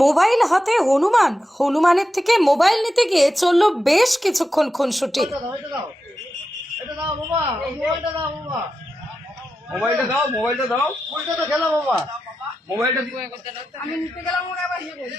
Mobile হাতে হনুমান, হনুমানের থেকে মোবাইল নিতে গিয়ে চলল বেশ কিছুক্ষণ খুনসুটি। এটা দাও বাবা, মোবাইলটা দাও বাবা, মোবাইলটা দাও, মোবাইলটা দাও, ফুলটা তো খেলো বাবা, মোবাইলটা আমি নিতে গেলাম ওরা আবার ইয়ে করে।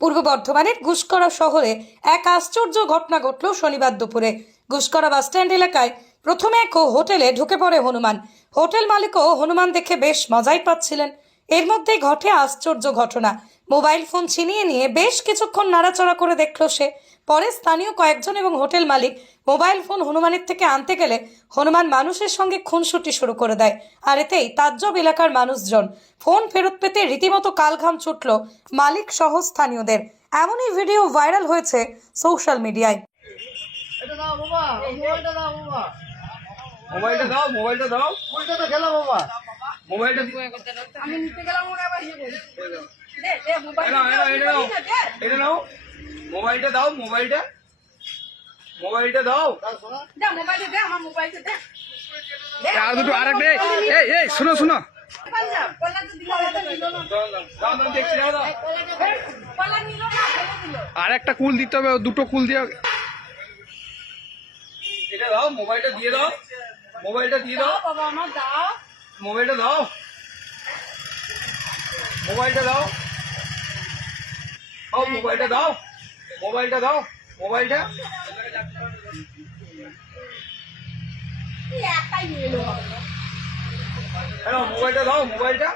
পূর্ব বর্ধমানের ঘুষকরা শহরে এক আশ্চর্য ঘটনা ঘটল শনিবার দুপুরে। ঘুষকরা বাসস্ট্যান্ড এলাকায় প্রথমে এক হোটেলে ঢুকে পড়ে হনুমান। হোটেল মালিকও হনুমান দেখে বেশ মজাই পাচ্ছিলেন। এর মধ্যেই ঘটে আশ্চর্য ঘটনা। মোবাইল ফোন ছিনিয়ে নিয়ে বেশ কিছুক্ষণ নাড়াচড়া করে দেখল সে। পরে স্থানীয় কয়েকজন এবং হোটেল মালিক মোবাইল ফোন হনুমানের থেকে আনতে গেলে হনুমান মানুষের সঙ্গে খুনসুটি শুরু করে দেয়। আর এতেই তাজ্জব এলাকার মানুষজন। ফোন ফেরত পেতে রীতিমতো কালঘাম ছুটল মালিক সহ স্থানীয়দের। এমনই ভিডিও ভাইরাল হয়েছে সোশ্যাল মিডিয়ায়। এটা দাও বাবা, মোবাইলটা দাও বাবা, মোবাইলটা দাও, মোবাইলটা দাও, ফুলটা তো খেলো বাবা, মোবাইলটা আমি নিতে গেলাম ওরা আবার ইয়ে করে। দে মোবাইলটা এটা নাও, মোবাইলটা দাও, মোবাইলটা মোবাইলটা দাও, দে মোবাইলটা দে, আমার মোবাইলটা দে। আর দুটো আরেক দে। এই শুনো শুনো, আর একটা কুল দিতে হবে, দুটো কুল দিয়ে। এটা দাও, মোবাইলটা দিয়ে দাও, মোবাইলটা দিয়ে দাও বাবা, আমার দাও, মোবাইলটা দাও, মোবাইলটা দাও, ও মোবাইলটা দাও, মোবাইলটা দাও, মোবাইলটা হ্যালো, মোবাইলটা দাও, মোবাইলটা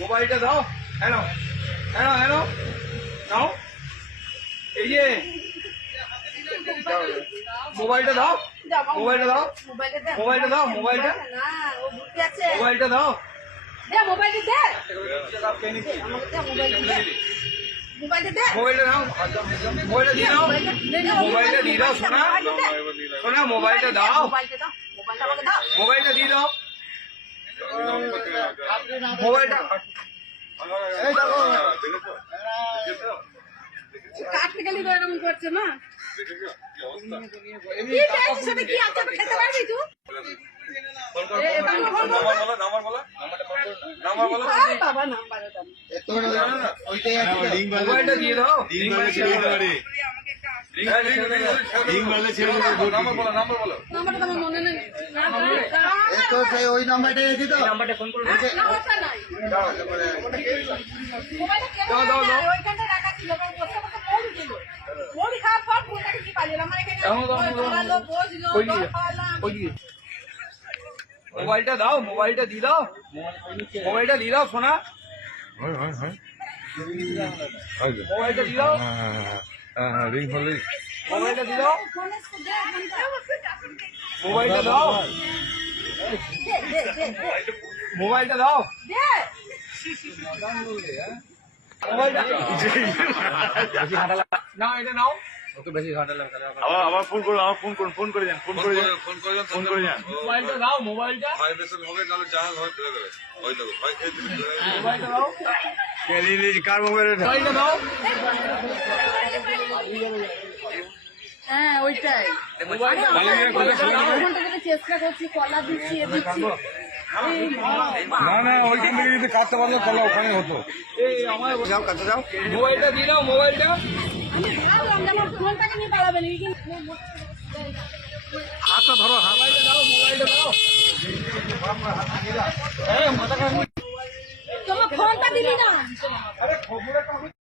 মোবাইলটা দাও, হ্যালো হ্যালো হ্যালো দাও, এই যে মোবাইলটা দাও, মোবাইলটা দাও, মোবাইলটা দাও, মোবাইলটা মোবাইলটা দাও, মোবাইলটা দাও, মোবাইলটা দিয়ে দাও, মোবাইলটা দিয়ে দাও, শোনা শোনা, মোবাইলটা দাও, মোবাইলটা দিয়ে দাও, মোবাইলটা কাটতে গেলে তো এরকম করছে না। কি চাইছিস সেটা কি আছে খেতে পারবি তুই? বাবা নাম্বার দাও। মোবাইলটা দিয়ে দাও, নাম্বারটা আমার মনে নেই। ওই নাম্বারটা দিত, নাম্বারটা ফোন করুন, নাম্বারটা নাই। মোবাইলটা কেন নাই? ওইখানটা রাখা ছিল, ওই বসে বসে ফোন ছিল। মোড়ি খাওয়ার পর ফোনটাকে কি পালিয়ে আমার এখানে ধরালো, বসলো, খাওয়ালাম। মোবাইলটা দাও, মোবাইলটা দিয়ে দাও, মোবাইলটা দিয়ে দাও, শোনা মোবাইলটা দিয়ে দাও, রিং হলে মোবাইলটা দিয়ে দাও, মোবাইলটা দাও, মোবাইলটা দাও, মোবাইলটা না, এটা নাও, আবার ফোন করুন, আমার ফোন করুন, ফোন করে যান, ফোন করে যান, ফোন করে যান। মোবাইলটা দাও, মোবাইলটা মোবাইলটা দাও, কার মোবাইল? মোবাইলটা দাও, হ্যাঁ ওইটাই। চেষ্টা করছি, কলা দিচ্ছি, এ দিচ্ছি। না না, ওইখান থেকে যদি কাটতে পারলো তাহলে ওখানে হতো। এই আমার যাও, কাছে যাও, মোবাইলটা দিয়ে দাও, মোবাইলটা আমি ভাবলাম যে আমার ফোনটাকে নিয়ে পালাবে না, কিন্তু হাতটা ধরো, হাত। মোবাইলটা দাও, মোবাইলটা দাও, এই মাথা খারাপ, তোমার ফোনটা দিবি না। আরে খবর